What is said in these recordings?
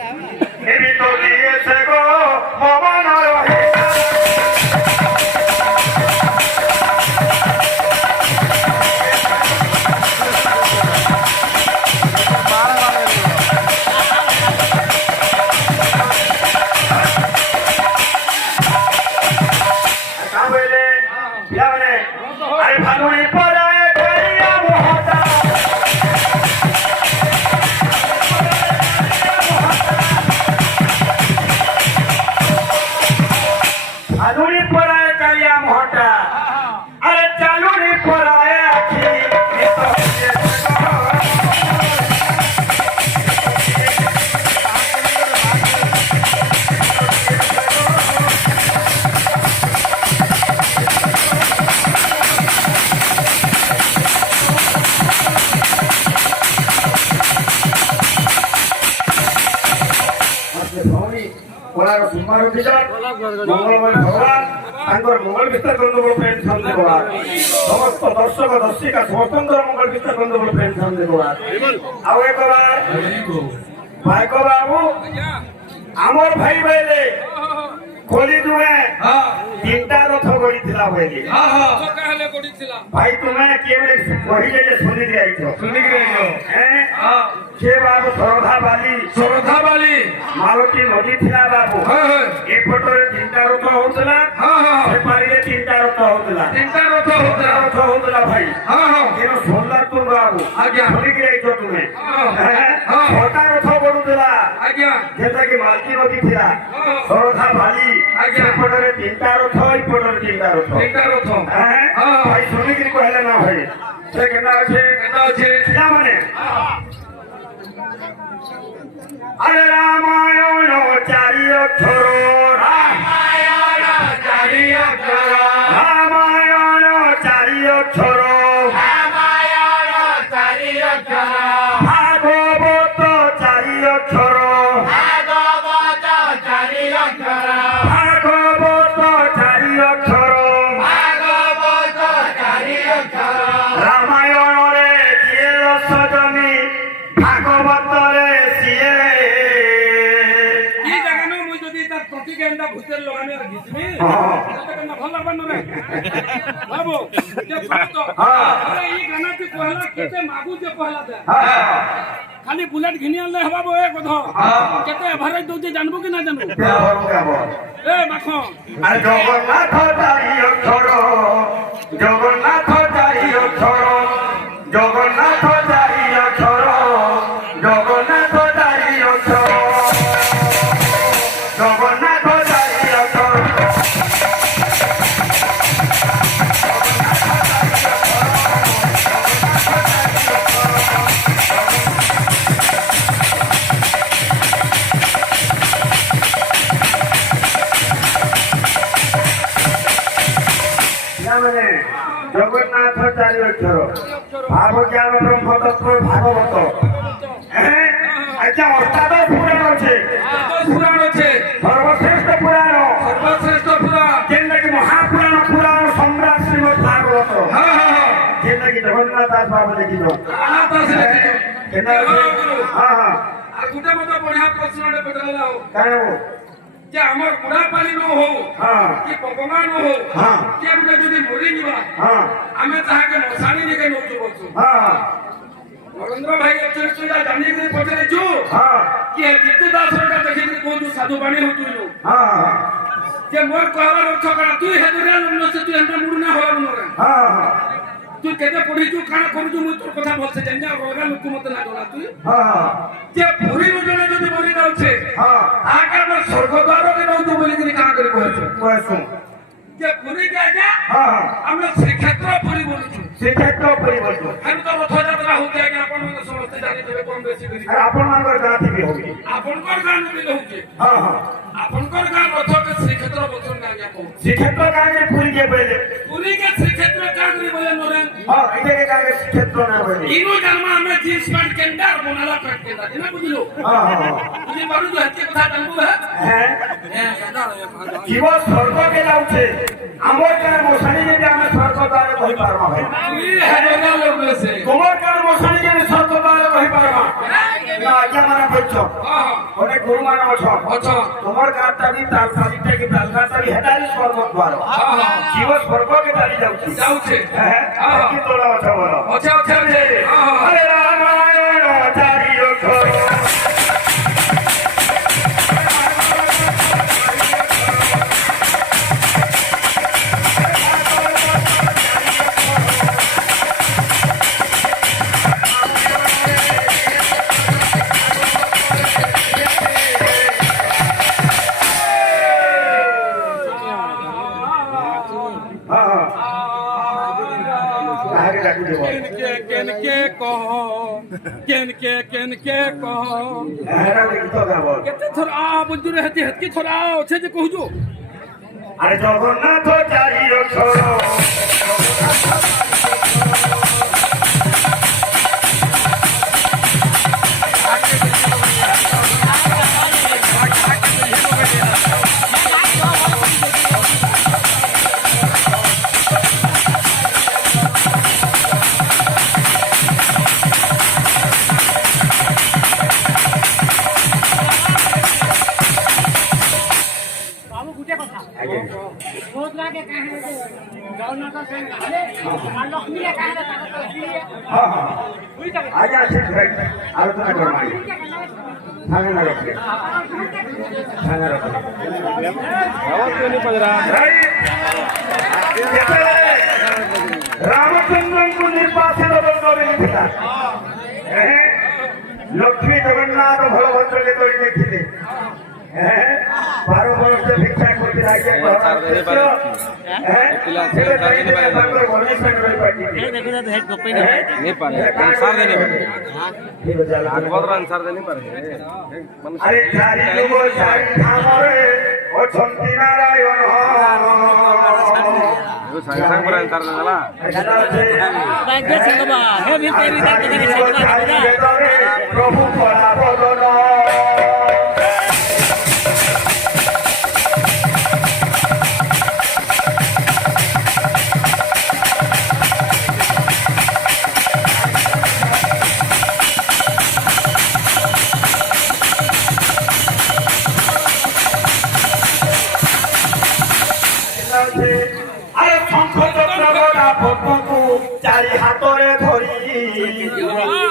AB তো দিয়েছে গো মমন রহে আরে ফাগুনি পরায় করিয়া মহতা ফাগুনি পরায় করিয়া মহতা আরে চালুনি পরায় আখি মঙ্গলময় ভগবান তাঙ্কর মঙ্গল বিস্তার গন্ধবল প্রেম শান্তি করার সমস্ত দর্শক দর্শিকা সমস্তଙ୍କର মঙ্গল বিস্তার গন্ধবল প্রেম শান্তি করার ଆଉ একবার ভাইক বাবু আমার ভাই ভাইলে খোলি তুমি তিনটা রথ গড়িছিলা বলি ভাই তুমি কেবে কহিলে যে শুনি যাইছো হ্যাঁ সে বাবু শ্রদ্ধা বালি মালতী নদী ଥିଲା বাবু এপটরে তিনটা রথ হଉଥିଲା সেপারিরে তিনটা রথ হଉଥିଲା ভাই কিন্তু সোমনাথপুর বাবু শুনিକି ଯାଇଛ ତୁମେ ଛଅଟା ରଥ ଗଡୁଥିଲା ଯେନ୍ତା କି ମାଲତୀ ନଦୀ ଥିଲା ଶ୍ରଦ୍ଧା ବାଲି ସେପଟରେ ତିନଟା ରଥ ଏପଟରେ ତିନଟା ରଥ ଭାଇ ଶୁଣିକିରି କହିଲେ ନା ଭାଇ ସେ କେନ୍ତା ଅଛେ ପିଲାମାନେ আরে রামায়ণ চারি অক্ষর রামায়ণ চারি অক্ষর ভাগবত চারি অক্ষর রামায়ণরে যিয়ে রসজনী ভাগবতরে সিয়ে प्रतिकेंदा भूतेर लगाने और घिसमी तो केंदा भल लागबन रे बाबू जे तो अरे ई गाना के कहला केते मागू जे कहला दे खाली बुलेट घिनिया ले बाबू ए कथो केते एवरेज दउते जानबो कि ना जानबो ए माखो अरे जगन्नाथ दाई अक्षर जगन्नाथ दाई अक्षर जगन्नाथ दाई अक्षर जगन्नाथ दाई अक्षर जगन्नाथ जगन्नाथ चारि अक्षर भाव ज्ञान ब्रह्म तत्व भागवत अच्छा अष्टादश पुराण अच्छे सर्वश्रेष्ठ पुराण जेनटा कि महापुराण पुराण सम्राट श्रीमद भागवत जेनटा कि जगन्नाथ दास बाबू देखिल गुटे मत बढ़िया प्रश्न पचराला हो जे हमर बुढ़ा पानी न हो कि पपमा न हो के गुटे जदी मरि निबा हमें ताहा के मसानी निके नोचो बचो नरेंद्र भाई एक्चुअली सुजा जानी के पचरे छु कि जितु दास का देखि कि कोन साधु बाणी हो तुइनो जे मोर कहला अर्थ करा तू हेदुरा न से तू हमरा मुड़ ना होला मोर तू केते पढी तू खाना करू तू मु तोर कथा बोलसे जन्या रोगा लोक मत ना डोला तू जे पुरी नु जने जदी मरि जाउछे आके हम स्वर्गद्वार के नउतु बोली कि का करे कहछो जे पुरी के आजा हम श्रीक्षेत्र पुरी बोलछु हम तो रथ यात्रा होते है कि अपन मन समस्त जानि देबे कम बेसी करी अपन मानकर जाति भी होगी अपन कर गान भी होउछे अपन कर गान रथ के श्रीक्षेत्र बोलछन ना या को श्रीक्षेत्र का के पुरी के श्रीक्षेत्र का करे बोले नरेन इते के का श्रीक्षेत्र ना बोले इनो जन्म में जींस पैंट केंडर बनाला पैंट केंडर ना बुझलो तुझे बारू जो हत्या कथा जानबो है जीव स्वर्ग के जाउछे हमर के मोसानी जे हम स्वर्ग द्वार कहि पारमा भाई हेरेगा लोग से तुमर के मोसानी जे स्वर्ग द्वार कहि पारमा ना आज्ञा माना पछो অনেক গুরু মানে আচ্ছা তোমার কাঠটা বি তার শাড়িটা কি তার কাঠটা বি হেটারি স্বর্গ দ্বার জীব স্বর্গকে চালি যাଉଛି যাচ্ছে হ্যাঁ কি তোলা কথা বলো আচ্ছা আচ্ছা হরে রামায়ণ চারি অক্ষর কেনকে কহ কেনকে কহ কেতে থর আ বন্ধু রে হেতি হেতকি থর আ আছে যে কহুজো আরে জগন্নাথ চারি অক্ষর আচ্ছা ঠিক আছে আলোচনা করবো সামনে রাখবে সামনে রাখবে রামচন্দ্রଙ୍କୁ ନିର୍ବାଚିତ କରିଥିଲା ଲକ୍ଷ୍ମୀ ଜଗନ୍ନାଥ ବଳଭଦ୍ରକେ ତୋଳି ନେଇଥିଲେ 12 ବର୍ଷ ଭିକ୍ଷା କରିଥିଲା আরে চারি যুগ চারি ধামরে অଛନ୍ତି নারায়ণ প্রভু পরাবদন আরে শঙ্খ চক্র গদা পদ্মକୁ চারি হাতরে ধরি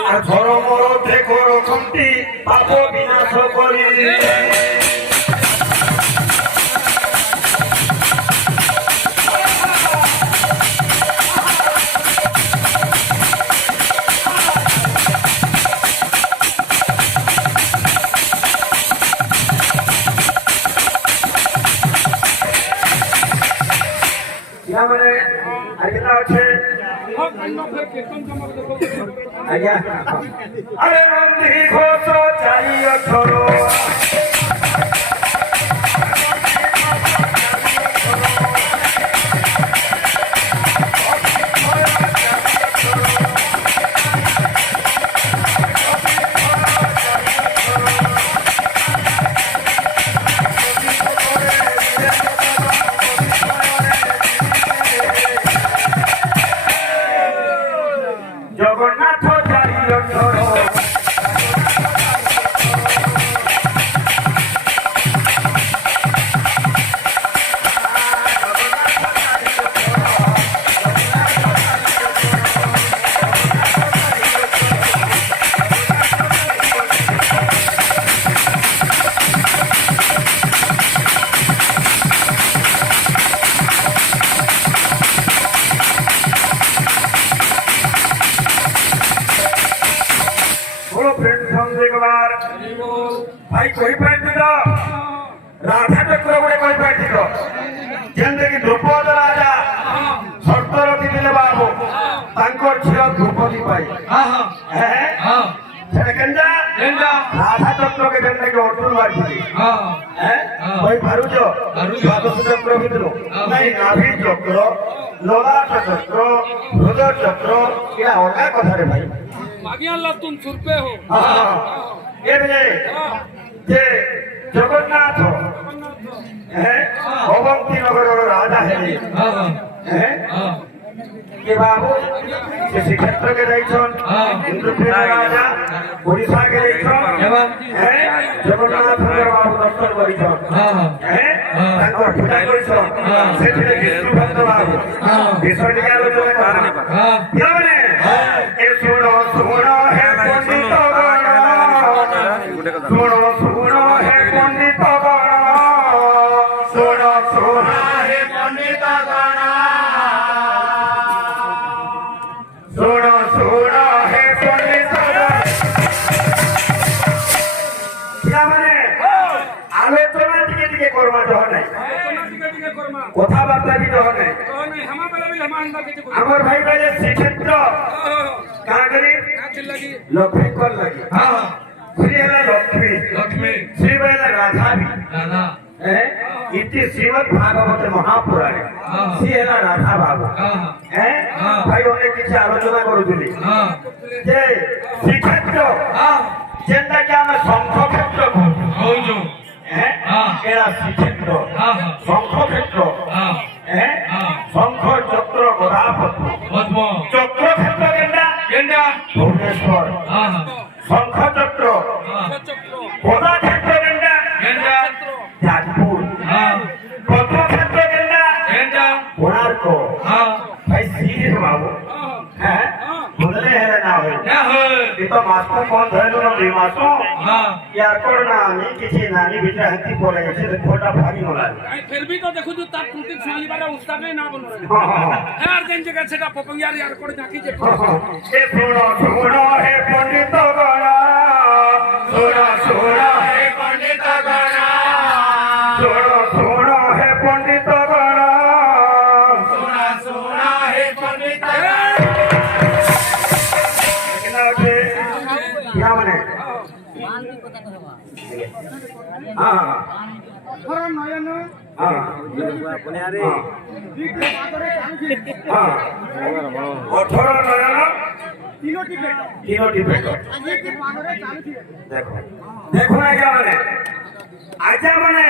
আর ধর্মর দেখো রকমটি পাপ বিনাশ করি মানে আজকে আছে আজ্ঞা আরে নন্দী ঘোষ চারি অক্ষর জগন্নাথ চারি অক্ষর ভাই কইপারিছিল রাধা চক্র গুড়ে কইপারিছিল যেমনি দ্রৌপদ রাজা শর্ত রଖିଥିଲେ ବାବୁ ତାଙ୍କର ଝିଅ ଦ୍ରୌପଦୀ ପାଇଁ ସେଟା କେନ୍ତା ରାଧା ଚକ୍ରକେ ଯେନ୍ତାକି ଅଟୁଲ ମାରିଥିଲେ କହିପାରୁଛ ଦ୍ୱାଦଶ ଚକ୍ର ଭିତରୁ ନାଇଁ ନାଭି ଚକ୍ର ଲଲାଟ ଚକ୍ର ହୃଦୟ ଚକ୍ର ଏଇଟା ଅଲଗା କଥାରେ ଭାଇ মাগিয়াল্লাহ তুম সুরপে হো এবারে যে জগন্নাথ অবন্তী নগরের রাজা হেলে কে বাবু সে শ্রীক্ষেত্রকে যাইছন ইন্দ্রপ্রেত রাজা ওড়িশাকে যাইছন ଜଗନ୍ନାଥ ବାବୁ ଦର୍ଶନ କରିଛ ତାଙ୍କର ପୂଜା କରିଛ ସେଥିରେ ବିଷ୍ଣୁ ଭକ୍ତ ବାବୁ ବିଷୟ ଟିକେ ଆଲୋଚନା କର ଏ ଶୁଣ ଶୁଣ ହେ ପଣ୍ଡିତ ଗଣ ଶୁଣ ଶୁଣ ହେ ପଣ୍ଡିତ ଗଣ ଶୁଣ ଶୁଣ ହେ ପଣ୍ଡିତ ଗଣ ଶୁଣ ଶୁଣ ହେ ପଣ୍ଡିତ ଆଲୋଚନା ଟିକେ ଟିକେ କରମା ଜହ ନାହିଁ କଥାବାର୍ତ୍ତା ବି ଜହ ନାହିଁ আমার ভাই ভাই শ্রীক্ষেত্র কাগরি লক্ষ্মীকর লাগি শ্রী হেলা লক্ষ্মী লক্ষ্মী শ্রী বেলা রাধা भी রাধা इति श्रीमद् भागवत महापुराणे श्री हेला राधा बाबू भाई অনেক কিছু আলোচনা করুছিলি যে শ্রীক্ষেত্র যেটা কি আমরা শঙ্খ ক্ষেত্র কইছো এরা শ্রীক্ষেত্র শঙ্খ ক্ষেত্র শঙ্খ চক্র গদা পদ্ম চক্র ক্ষেত্র কেন্দ্রা ভুবনেশ্বর শঙ্খ চক্র গদা ক্ষেত্র কেন্দ্রা যাজপুর পদ্ম ক্ষেত্র কেন্দ্রা কোণার্ক ভাই শ্রীধর বাবু হ্যাঁ বদলে হেলে না হয় ये तो मास्टर कौन धरलो ना मास्टर यार कोड ना नी किसी नानी बिचा हंती बोले छे फोटा भारी होला फिर भी तो देखो जो तार टूटी छुरी वाला उस्ताद ने ना बोल रहे यार दिन जगह सेटा पपंगियार यार कोड जाकी जे ए सुनो सुनो हे पंडित गणा सुनो सुनो हे पंडित गणा सुनो सुनो हे पंडित गणा सुनो सुनो हे पंडित क्या बने हाँ थोड़ा नयन हाँ अठर नयन तीनोटी पेट देखो देखो ना क्या बने आजा बने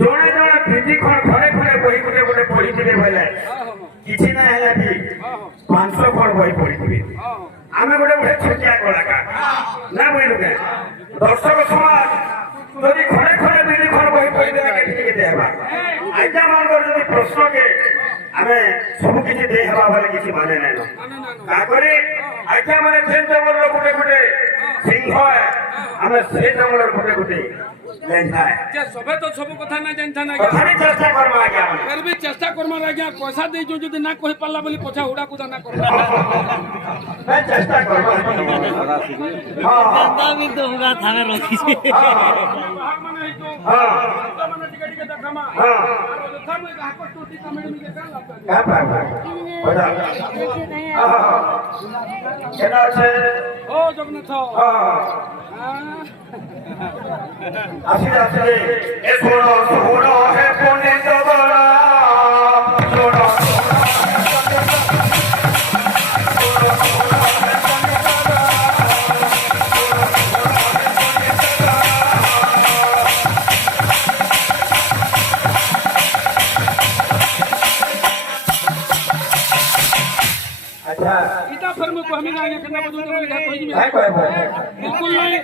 जोड़े जोड़े फिटी खण घरे घरे बही गुटे गुटे पड़ी दिले भले किछि ना हैला कि 500 खण बही पड़ी दिले आमे गोटे गोटे छोटिया कलाकार ना बोलू के दर्शक समाज যদি ঘরে ঘরে বিড়ি ঘর বই বই দেবে কেটে দেবা আইটা মানকর যদি প্রশ্ন কে আমি সব কিছু দেই হবা বলে কিছু মানে নাই কা করে আইটা মানে যে জঙ্গলর গুটে গুটে সিংহ আমি সেই জঙ্গলর গুটে গুটে লেখা যে সবে তো সব কথা না জানতা না কথানি চেষ্টা করবা আগে আমি फिर भी चेष्टा करमा लाग्या पैसा दे जो যদি না কই পারলা বলি পছা উড়া কুদা না করবা मैं चेष्टा करबा हां दादा भी तो होगा थाने रखी छे भाग माने तो हां माने टिके टिके देखामा हां और जो थाने हाको टोटी कमेडी में देखा लगता क्या बात बता केना আছে ओ जगन्नाथ আসলে আসলে এ শোনো শোনো হে পণ্ডিত বড়া শোনো अच्छा इटा फिर में को हमें आगे करना बदल तो लिखा कोई नहीं है कोई बिल्कुल नहीं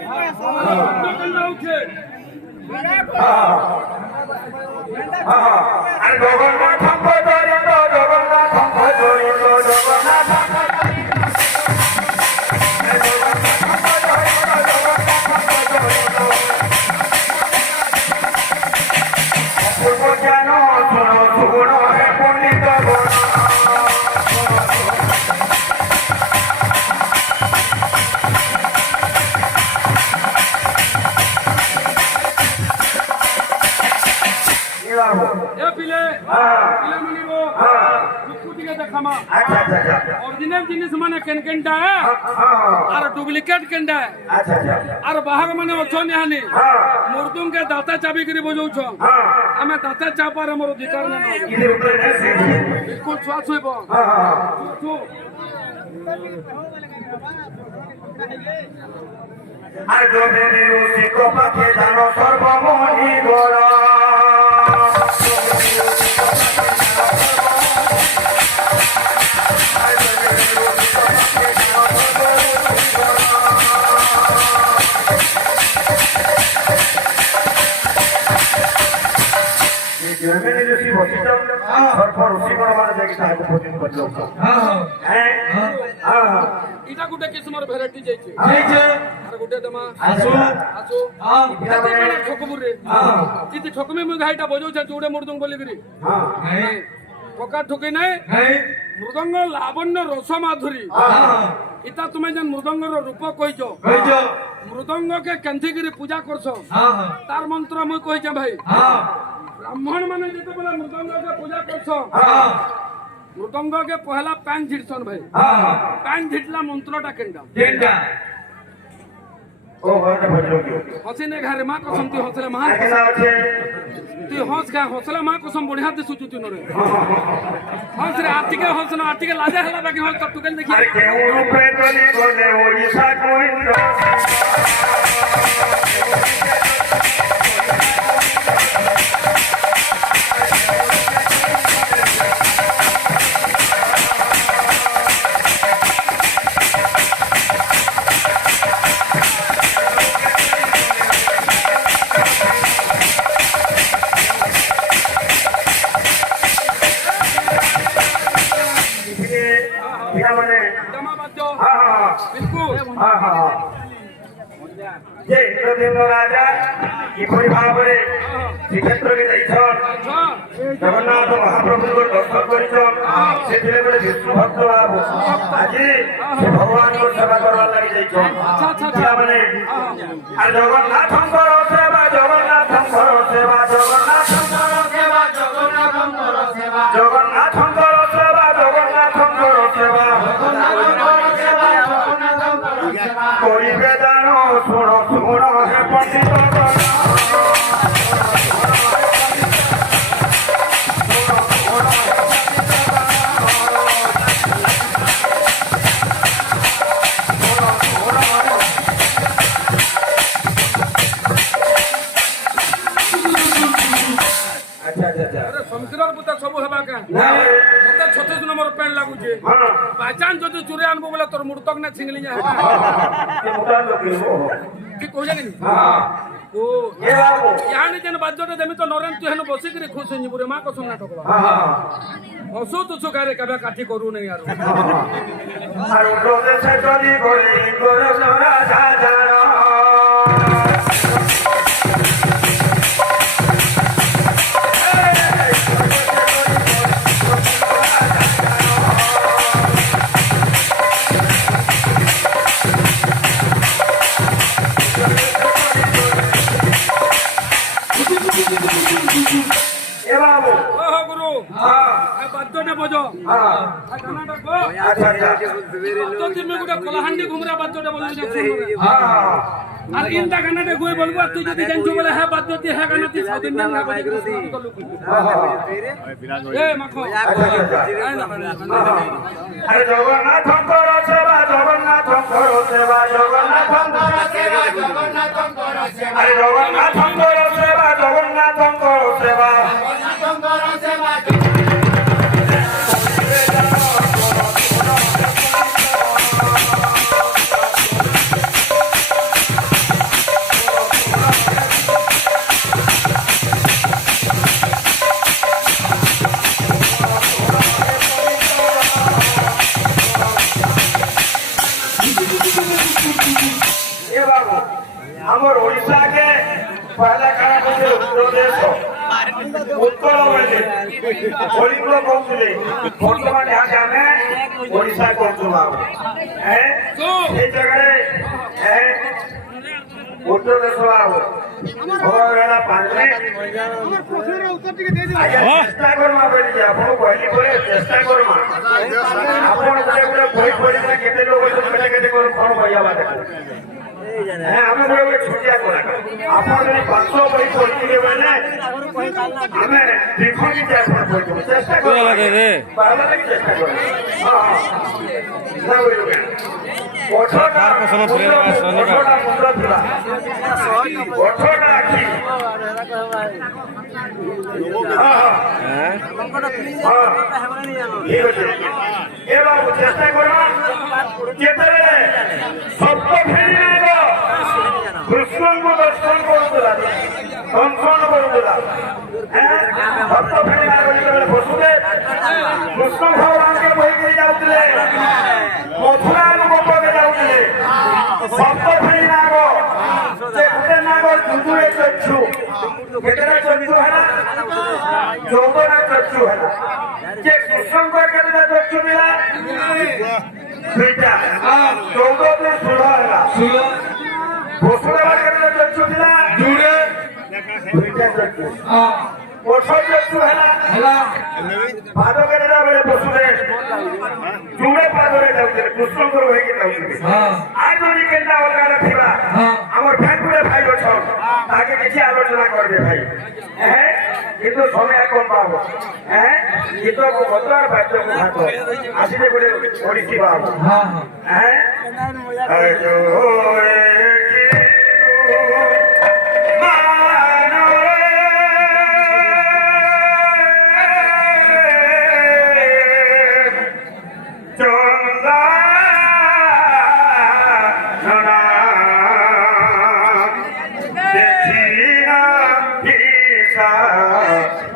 बिल्कुल ना उठे अरे जगन्नाथ धरि तो जगन्नाथ धरि तो जगन्नाथ पूर्व ज्ञान सुनो सुनो हे पंडित ए पिले पिले मनी वो दुकुटी के देखामा अच्छा अच्छा अच्छा ओरिजिनल जिनिस माने केनकेनटा है और डुप्लीकेट केनटा है अच्छा अच्छा और बाहर माने ओछो निहानी हाँ मुर्दुम के दाता चाबी करी बजाउ छ हाँ हमें दाता चापार हमर अधिकार ना इधर ऊपर ऐसे बिल्कुल स्वास होइबो हाँ हाँ तो আর জবে রুচি কপাকে জানো সর্বমণি গড়া ବସିଛ ସର୍ଫ ଋଷି ଗଣମାନେ ଯାଇକି ତାହାକୁ ଭୋଜନ କରିଯାଉଛ इटा गुटे किस्मर भेराइटी जाइछे आर गुटे दमा आसु आसु ठोकबुर रे किति ठोकमे मु घाइटा बजौ छ चूड़े मुर्दंग बोली करी ठोका ठोके नै मृदंग लावण्य रस माधुरी इता तुमे जन मृदंग रो रूप कहिजो मृदंग के केंथि करी पूजा करछो तार मंत्र मु कहि छ भाई ब्राह्मण माने जते बोला मृदंग के पूजा करछो मृदंग के पहला पैन झिड़सन भाई पैन झिटला मंत्रटा केंडा ओ भरत भजो हसिने घरे मां कसम तू हसले मां तू हंस का हसले मां कसम बढ़िया दिसु तू नरे हंस रे आटिके लाजे हला बाकी हल तू केन देखि अरे केउ रूपे तली गोले ओडिसा कोइंद्र जे इंद्रदेव राजा किपरि भाबरे श्रीक्षेत्र के जाइछन जगन्नाथ महाप्रभु को दर्शन करिछन सेथिले बेले विष्णु भक्त बाबू আজি भगवान को सेवा करवा लागि जाइछन अच्छा माने आ जगन्नाथंकर सेवा जगन्नाथंकर सेवा जगन्नाथंकर सेवा जगन्नाथंकर सेवा जगन्नाथंकर सेवा जगन्नाथंकर सेवा करिबे जानो सुनो सुनो हे पंडित संस्कार पुता सब हेबा का मते 36 नंबर पेन लागु छे बाचान जदि चुरे आनबो बोले तोर मुर्तक ना छिंगली जा के मोटा लोग हो की कोइ जानि ओ ये बाबू यानी जन बाजोटे देमी तो नरेन तू हेन बसी करी खुश होई बुरे मां को सुना ठकबा हसो तो सुगारे कबे काठी करू नै यार আর রোদে সে চলি গলি গোরে জরা সাজানো এ বাবু ओ हो गुरु ए बाजोटे बजो गानाटा गो আচ্ছা আচ্ছা तो दिमे गुडा कलाहांडी घुमरा बाजोटे बजो जा सुन আর ইনটা গানাটা গই বলবো তুই যদি জানছো বলে হ্যাঁ বাজোটি হ্যাঁ গানাটি সাউথ ইন্ডিয়ান না বাজো এ মাখো আরে জগন্নাথঙ্কর সেবা জগন্নাথঙ্কর সেবা জগন্নাথঙ্কর সেবা জগন্নাথঙ্কর সেবা আরে জগন্নাথঙ্কর সেবা জগন্নাথঙ্কর সেবা জগন্নাথঙ্কর সেবা আমার ওড়িশা के पहला खाना होते उत्तर देश उत्तर बोले कलिंग कहते बर्तमान यहाँ जाने ओडिशा करछुआ हैं ए जगह हैं उत्तर देश बाबू भगवान पांचने चेष्टा करमा बोली आपण कहली बोले चेष्टा करमा आपण बोले बोले कोई कोई केते लोग केते केते कोन भैया बात হ্যাঁ আমি বলে ছুটিয়া করা আপন যদি 500 বই পড়ি দেবে না আমি দেখো কি চেষ্টা করব চেষ্টা করব বারবার চেষ্টা করব হ্যাঁ না বলবে ওঠোটা পছন্দ করে ওঠোটা মুদ্রা দিলা ওঠোটা কি হ্যাঁ ঠিক আছে এবার চেষ্টা করো কেতরে সত্য ফেরি কৃষ্ণଙ୍କୁ ଦର୍ଶନ କରୁଥିଲା ଦଂଶନ କରୁଥିଲା ଭକ୍ତ ଫେରିଲା କୃଷ୍ଣ ଭଗବାନକେ ବହିକିରି ଯାଉଥିଲେ ମଥୁରାରୁ ଗୋପକେ ଯାଉଥିଲେ ସପ୍ତ ଫେଣି ନାଗ ସେ ଗୋଟେ ନାଗ ଦୁଦୁରେ ଚକ୍ଷୁ କେତେଟା ଚକ୍ଷୁ ହେଲା 14ଟା ଚକ୍ଷୁ ହେଲା ଯେ କୃଷ୍ଣଙ୍କର କେତେଟା ଚକ୍ଷୁ ଥିଲା ଦୁଇଟା 14 ରୁ 16 ହେଲା ବସୁଦେବ କେତେଟା ଚକ୍ଷୁ ଥିଲା ଦୁଇଟା ଚକ୍ଷୁ 18 ଚକ୍ଷୁ ହେଲା ପାଦ କେତେଟା ବେଳେ ବସୁଦେବ ଜୁଡେ ପାଦରେ ଯାଉଥିଲେ କୃଷ୍ଣଙ୍କର ହେଇକି ଯାଉଥିଲେ ଆজ ଯଦି କେନ୍ତା ଅଲଗା ଥିବା ଆମର ଫ୍ୟାଙ୍କୁରେ ଭାଇ ଅଛ ତାକେ କିଛି ଆଲୋଚନା କରିବେ ଭାଇ କିନ୍ତୁ ସମୟ କମ ପାବ ଗୀତକୁ ବଦଳାର ବାଦ୍ୟକୁ ଭାତ ଆସିଲେ ଗୋଟେ ଓଡିଶୀ ବାବୁ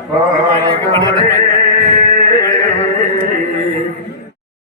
Oh